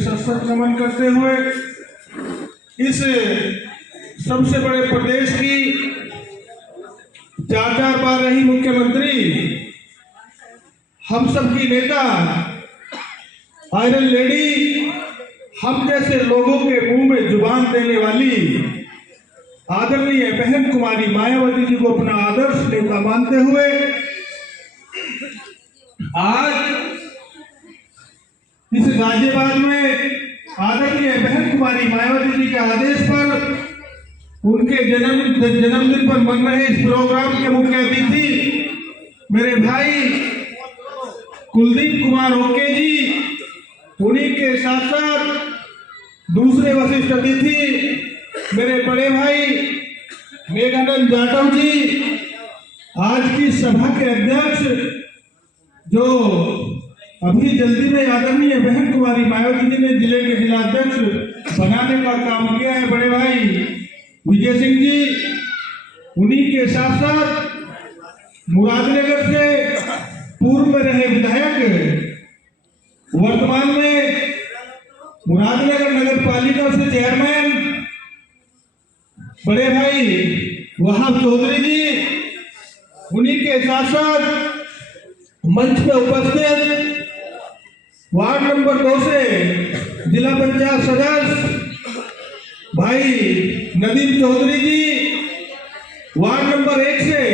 सशक्त नमन करते हुए इस सबसे बड़े प्रदेश की 4 बार रही मुख्यमंत्री, हम सबकी नेता, आयरन लेडी, हम जैसे लोगों के मुंह में जुबान देने वाली आदरणीय बहन कुमारी मायावती जी को अपना आदर्श नेता मानते हुए आज इस गाजियाबाद में आदरणीय बहन कुमारी मायावती जी के आदेश पर उनके जन्मदिन पर बन रहे इस प्रोग्राम के मुख्य अतिथि मेरे भाई कुलदीप कुमार ओके जी, उन्हीं के साथ साथ दूसरे वरिष्ठ अतिथि मेरे बड़े भाई मेघानंद जाटव जी, आज की सभा के अध्यक्ष जो अभी जल्दी में आदरणीय बहन कुमारी मायावती जी ने जिले के जिलाध्यक्ष बनाने का काम किया है, बड़े भाई विजय सिंह जी, उन्हीं के साथ साथ मुरादनगर से पूर्व में रहे विधायक, वर्तमान में मुरादनगर नगर पालिका से चेयरमैन बड़े भाई वहाब चौधरी जी, उन्हीं के साथ साथ मंच पे उपस्थित वार्ड नंबर 2 से जिला पंचायत सदस्य भाई नदीम चौधरी जी, वार्ड नंबर 1 से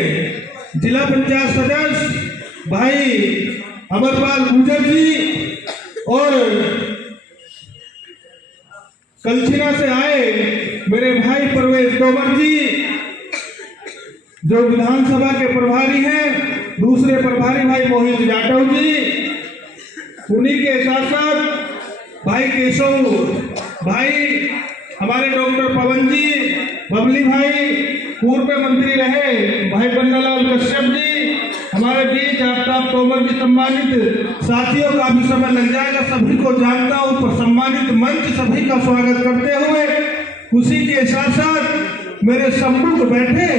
जिला पंचायत सदस्य भाई अमरपाल गुजर जी, और कलछिना से आए मेरे भाई परवेज तोमर जी जो विधानसभा के प्रभारी हैं, दूसरे प्रभारी भाई मोहित जाटव जी, उन्हीं के साथ साथ भाई केशव भाई, हमारे डॉक्टर पवन जी, बबली भाई, पूर्व मंत्री रहे भाई बन्नालाल कश्यप जी, हमारे बीच आफ्ताब तोमर जी सम्मानित साथियों, काफी समय लग जाएगा, सभी को जानता हूँ, पर सम्मानित मंच सभी का स्वागत करते हुए उसी के साथ साथ मेरे सम्मुख बैठे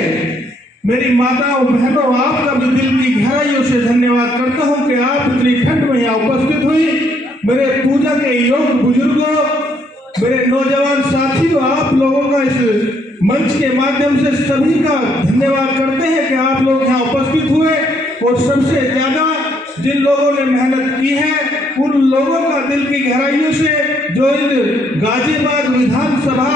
मेरी माताओं बहनों, आपका भी दिल की गहराइयों से धन्यवाद करता हूँ कि आप इतनी ठंड में यहाँ उपस्थित हुई। मेरे पूजा के योग बुजुर्गों, मेरे नौजवान साथियों, आप लोगों का इस मंच के माध्यम से सभी का धन्यवाद करते हैं कि आप लोग यहाँ उपस्थित हुए, और सबसे ज्यादा जिन लोगों ने मेहनत की है उन लोगों का दिल की गहराइयों से जो इन गाजियाबाद विधानसभा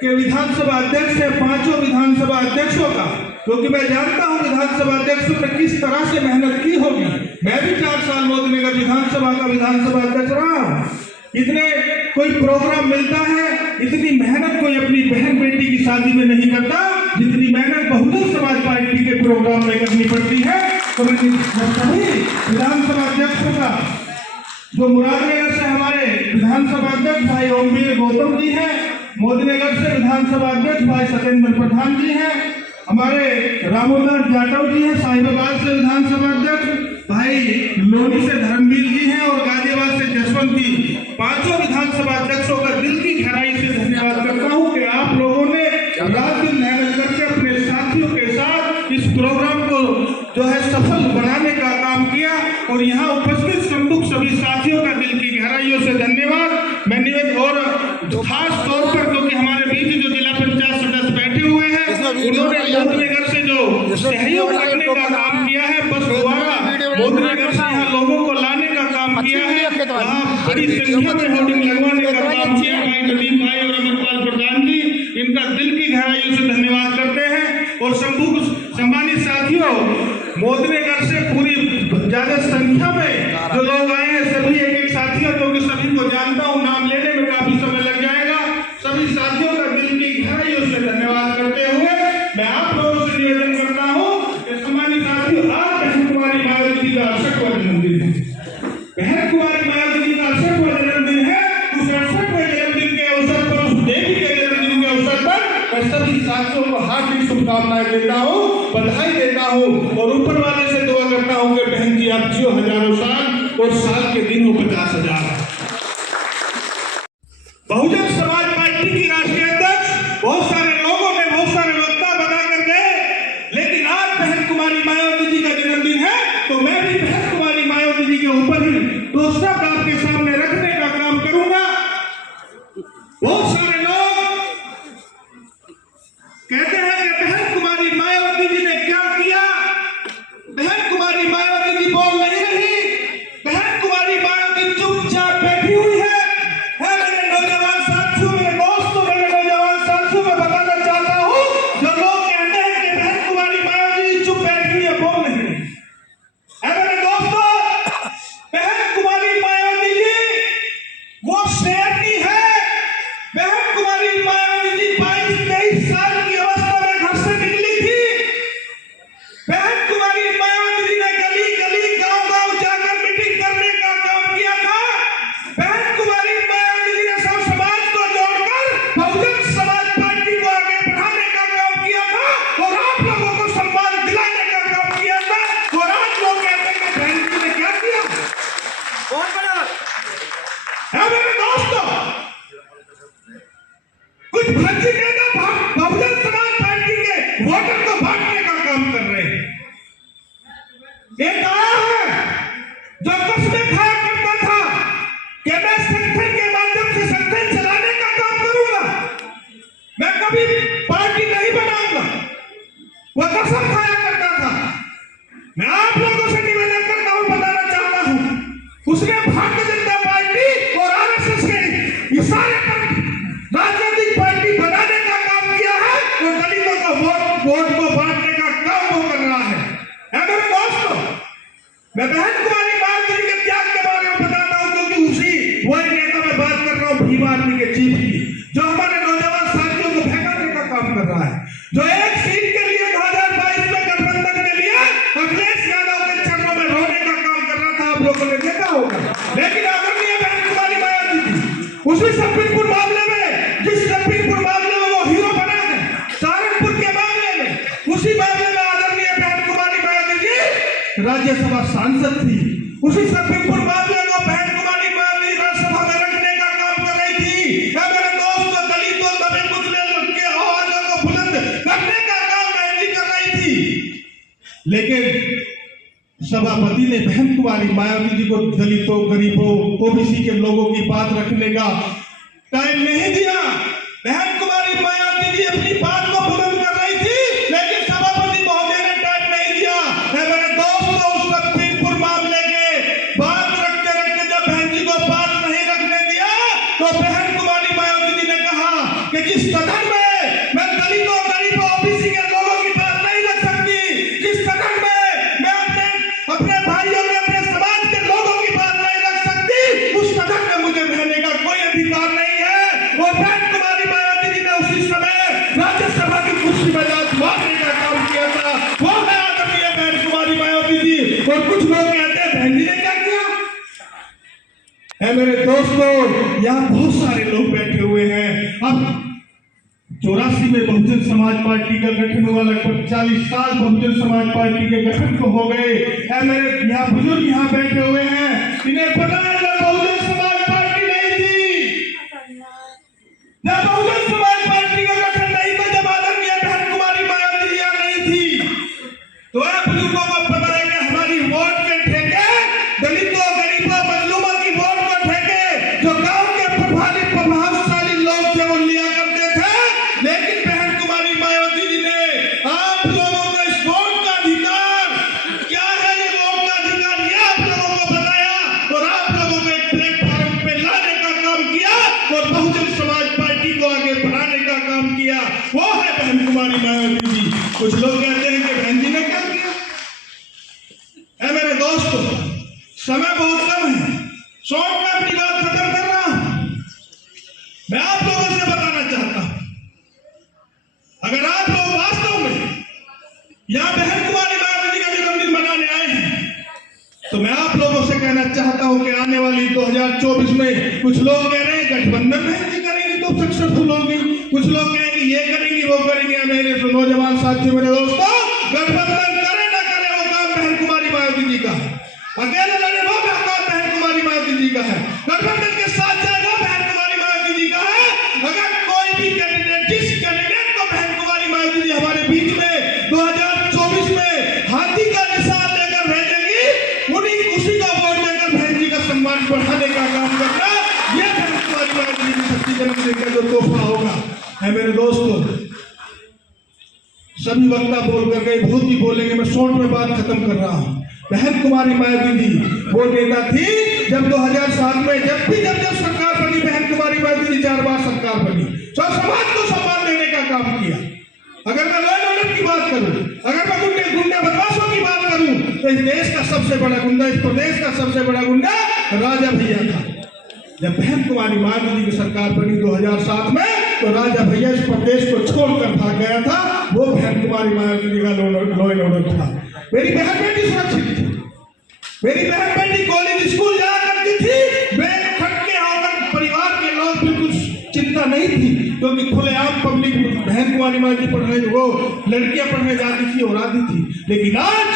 के विधानसभा अध्यक्ष है, 5 विधानसभा अध्यक्षों का, क्योंकि मैं जानता हूं विधानसभा अध्यक्षों ने किस तरह से मेहनत की होगी। मैं भी 4 साल मोदीनगर विधानसभा का विधानसभा अध्यक्ष रहा हूं। इतने कोई प्रोग्राम मिलता है, इतनी मेहनत कोई अपनी बहन बेटी की शादी में नहीं करता जितनी मेहनत बहुजन समाज पार्टी के प्रोग्राम में करनी पड़ती है। तो मैं सभी विधानसभा अध्यक्षों का, जो मुरादनगर से हमारे विधानसभा अध्यक्ष भाई ओमवीर गौतम जी हैं, मोदीनगर से विधानसभा अध्यक्ष भाई सत्येंद्र प्रधान जी हैं, हमारे रामोदास जाटव जी हैं, साहिबाबाद से विधानसभा अध्यक्ष भाई लोनी से धर्मवीर जी हैं, और गाजियाबाद से जसवंत जी, 5 विधानसभा अध्यक्षों का दिल की गहराई से धन्यवाद करता हूं कि आप लोगों ने रात दिन मेहनत करके अपने साथियों के साथ इस प्रोग्राम को जो है सफल बनाने का काम किया, और यहाँ उपस्थित सम्मुख सभी साथियों का दिल की गहराइयों से धन्यवाद। मैं निवेदन, और खास तौर पर क्योंकि हमारे बीच जो जिला पंचायत सदस्य बैठे हुए हैं उन्होंने मोदीनगर से जो सहयोग करने का काम किया है, बस द्वारा मोदीनगर से यहाँ लोगों को लाने का काम किया है, वहाँ बड़ी संख्या में होर्डिंग लगवाने का काम किया भाई नदीम भाई और अमरपाल प्रधान जी, इनका दिल की गहराइयों से धन्यवाद करते हैं। और सम्मानित साथियों, मोदीनगर से पूरी ज्यादा संख्या में जो लोग आए हैं, सभी एक साथियों, क्योंकि सभी को जानता हूँ, नाम लेने में काफी समय लग जाएगा, सभी साथियों का दिल की गहराइयों से धन्यवाद करते हुए मैं आप लोगों से निवेदन करता हूँ कि सम्मानित साथियों, आज बहन कुमारी मायावती जी का 68वां जन्मदिन है। बहन कुमारी मायावती जी का 68वां जन्मदिन है। उस 68वें जन्मदिन के अवसर पर, उस देवी के जन्मदिन के अवसर पर मैं सभी साथियों को हार्दिक शुभकामनाएं देता हूँ, बधाई देता हूँ, और ऊपर वाले से दुआ करता हूँ कि बहन जी आप जियो हजारों साल, और साल के दिन हो 50,000। बहुजन समाज पार्टी की राष्ट्रीय अध्यक्ष बहुत सारे लोगों ने बहुत सारे वक्ता बता कर गए, लेकिन आज बहन कुमारी मायावती जी का जन्मदिन है, तो मैं भी बहन कुमारी मायावती जी के ऊपर ही 2 शब्द आपके सामने रखने का काम करूंगा। है मेरे दोस्तों, कुछ भ्रष्ट नेता बहुजन समाज पार्टी के वोटर को बांटने का काम कर रहे हैं। एक आया है जो कसमें खाया करता था कि मैं संगठन के माध्यम से संगठन चलाने का काम करूंगा, मैं कभी पार्टी नहीं बनाऊंगा, वो कसम खाया करता था। मैं आप लोगों से निवेदन करता हूं, बताना चाहता हूं, उसने भारतीय जनता पार्टी और आरएसएस के इशारे पर राजनीतिक पार्टी बनाने का काम किया है और दलितों का वोट को बांटने का काम वो कर रहा है। मेरे दोस्तों, मैं बहन कुमारी मायावती के त्याग के बारे में बताता हूं, क्योंकि उसी वही नेता में बात कर रहा हूं, भीम आर्मी के चीफ की, जो हमारे नौजवान साथियों को भड़काने का काम कर रहा है, जो एक सीट के लिए 2022 में गठबंधन के लिए अखिलेश यादव के चरणों में रोने का काम कर रहा था। आप लोगों ने देखा होगा। लेकिन आदरणीय बहन कुमारी मायावती जी उसी सफीरपुर मामले में, जिस सफीरपुर मामले में वो हीरो बना है, सहारनपुर के मामले में, उसी मामले में आदरणीय बहन कुमारी मायावती जी राज्यसभा सांसद थी। उसी सफीरपुर मामले को बहन कुमारी मायावती राज्यसभा में रखने का काम कर रही थी। मेरे दोस्तों, दलितों दबे कुचले के आवाजों को बुलंद करने का काम बहन जी कर रही थी। लेकिन सभापति ने बहन कुमारी मायावती जी को दलितों, गरीबों, ओबीसी के लोगों की बात रखने का टाइम नहीं दिया। बहन कुमारी मायावती जी अपनी बात को बुलंद कर रही थी, लेकिन सभापति महोदय ने टाइम नहीं दिया। मेरे दोस्तों, उस सफीरपुर मामले के बात रखते रखते जब बहन जी को बात नहीं रखने दिया, तो बहन कुमारी मायावती जी ने कहा कि जिस सदन में मैं दलितों, गरीबों, ओबीसी के लोगों की बात नहीं रख सकती, जिस सदन में अपने भाइयों में, अपने समाज के लोगों की बात नहीं रख सकती, उस सदन में मुझे रहने का कोई अधिकार नहीं है। और बहन कुमारी मायावती जी ने उसी समय राज्यसभा की कुर्सी में लात मारने का काम किया था। वो है आदरणीय बहन कुमारी मायावती जी। और कुछ लोग कहते हैं बहन जी ने क्या किया है। मेरे दोस्तों, यहाँ बहुत सारे लोग बैठे हुए हैं। अब 84 में बहुजन समाज पार्टी का गठन हुआ, लगभग 40 साल बहुजन समाज पार्टी के गठन को हो गए। मेरे यहाँ बुजुर्ग यहाँ बैठे हुए हैं, इन्हें पता है जब बहुजन समाज पार्टी नहीं थी, जब बहुजन समाज पार्टी का गठन नहीं था, जब आदरणीय बहन कुमारी मायावती जी नहीं थी, तो बुजुर्गों को पता है कि हमारी वोट के ठेके दलितों, गरीबों, मजलूमों की वोट को ठेके जो गांव के प्रभावशाली लोग थे वो लिया करते थे। लेकिन बहन कुमारी मायावती जी ने आप लोगों को इस वोट का अधिकार क्या है, ये वोट का अधिकार ये आप लोगों को बताया और आप लोगों को एक प्लेटफॉर्म पे लाने का काम किया और बहुजन समाज पार्टी को आगे बढ़ाने का काम किया। वो है बहन कुमारी मायावती जी। कुछ लोग कहते हैं कि बहन जी ने क्या किया है। मेरे दोस्तों, समय बहुत कम है, शॉर्ट में अपनी बात खत्म कर रहा हूं। मैं आप लोगों से बताना चाहता हूं, अगर आप लोग वास्तव में यहां बहन कुमारी मायावती का जन्मदिन मनाने आए हैं, तो मैं आप लोगों से कहना चाहता हूं कि आने वाली 2024 में कुछ लोग कह रहे हैं गठबंधन बहन जी करेंगी तो सक्सेसफुल होगी, कुछ लोग कहेंगे ये करेंगी वो करेंगे। मेरे नौजवान साथियों, मेरे दोस्तों, गठबंधन करे ना करे वो काम बहन कुमारी मायावती जी का है, अकेले लड़े वो काम बहन कुमारी मायावती जी का है, गठबंधन के साथ जाए वो बहन कुमारी मायावती जी का है। अगर कोई भी कैंडिडेट, जिस कैंडिडेट को बहन कुमारी मायावती जी हमारे बीच में 2024 में हाथी का निशान लेकर भेजेंगी, उसी का वोट देकर बहन जी का सम्मान बढ़ाने का काम करना, यह बहन कुमारी मायावती जी की शक्ति जन्मदिन का जो तोहफा होगा। है मेरे दोस्तों, सभी वक्ता बोल कर गए, बहुत ही बोलेंगे, मैं शॉर्ट में बात खत्म कर रहा हूं। बहन कुमारी मायावती जी वो नेता थी जब 2007 में जब सरकार बनी, बहन कुमारी मायावती जी 4 बार सरकार बनी, तो समाज को सम्मान देने का काम किया। अगर मैं लॉ एंड ऑर्डर की बात करूं, अगर मैं गुंडे बदमाशों की बात करूं, तो इस देश का सबसे बड़ा गुंडा, इस प्रदेश का सबसे बड़ा गुंडा राजा भैया था। जब बहन कुमारी मायावती की सरकार बनी 2007 में, तो राजा भैया इस प्रदेश को छोड़कर भाग गया था। वो बहन कुमारी मायावती जी का लॉ एंड ऑर्डर था। मेरी बहन बेटी सुरक्षित थी, मेरी बहन बेटी कॉलेज स्कूल जाया करती थी, बेखटके होकर परिवार के लोग बिल्कुल चिंता नहीं थी, क्योंकि खुलेआम पब्लिक बहन कुमारी मायावती पढ़ने, वो लड़कियां पढ़ने जाती थी और आती थी। लेकिन आज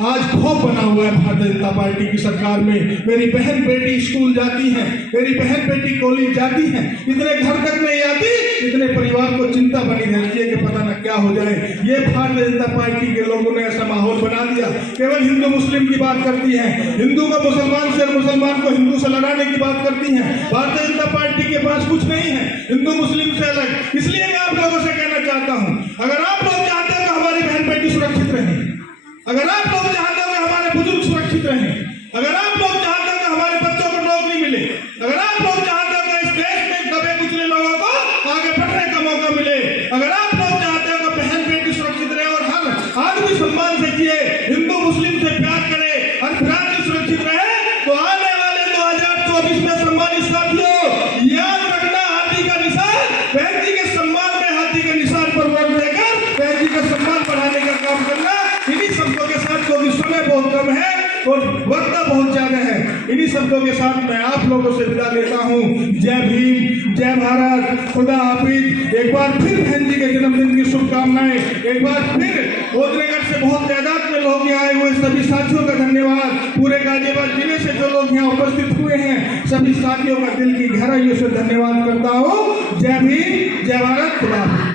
आज खौफ बना हुआ है भारतीय जनता पार्टी की सरकार में। मेरी बहन बेटी स्कूल जाती है, मेरी बहन बेटी कॉलेज जाती है, इतने घर तक नहीं आती, इतने परिवार को चिंता बनी रहती है कि पता न क्या हो जाए। ये भारतीय जनता पार्टी के लोगों ने ऐसा माहौल बना दिया। केवल हिंदू मुस्लिम की बात करती है, हिंदू को मुसलमान से, मुसलमान को हिंदू से लड़ाने की बात करती है। भारतीय जनता पार्टी के पास कुछ नहीं है हिंदू मुस्लिम से अलग। इसलिए मैं आप लोगों से कहना चाहता हूं, अगर आप लोग चाहते हो कि हमारी बहन बेटी सुरक्षित रहे, अगर आप लोग चाहते हो कि हमारे बुजुर्ग सुरक्षित रहें, अगर आप लोग चाहते हो कि हमारे बच्चों को नौकरी मिले, अगर आप लोग चाहते हो कि इस देश में दबे कुचले लोगों को आगे बढ़ने का मौका मिले, अगर आप लोग चाहते हो कि बहन बेटी सुरक्षित रहे और हर आदमी सम्मान से जिए, हिंदू मुस्लिम से प्यार करे, हर बिरादरी सुरक्षित रहे, तो आने वाले 2024 में सम्मानित साथियों याद रखना, हाथी का निशान, बहन जी के सम्मान में हाथी के निशान पर वोट देकर बहन जी का सम्मान बढ़ाने का काम करना। इन्हीं शब्दों के साथ, क्योंकि समय बहुत कम है और वक्त बहुत ज्यादा है, इन्हीं शब्दों के साथ मैं आप लोगों से विदा लेता हूँ। जय भीम, जय भारत, खुदा हाफिज। एक बार फिर बहन जी के जन्मदिन की शुभकामनाएं। एक बार फिर ओदरेगढ़ से बहुत तादाद में लोग यहाँ आए हुए सभी साथियों का धन्यवाद। पूरे गाजियाबाद जिले से जो लोग यहाँ उपस्थित हुए हैं सभी साथियों का दिल की गहराइयों से धन्यवाद करता हूँ। जय भीम, जय भारत, खुदा हाफिज।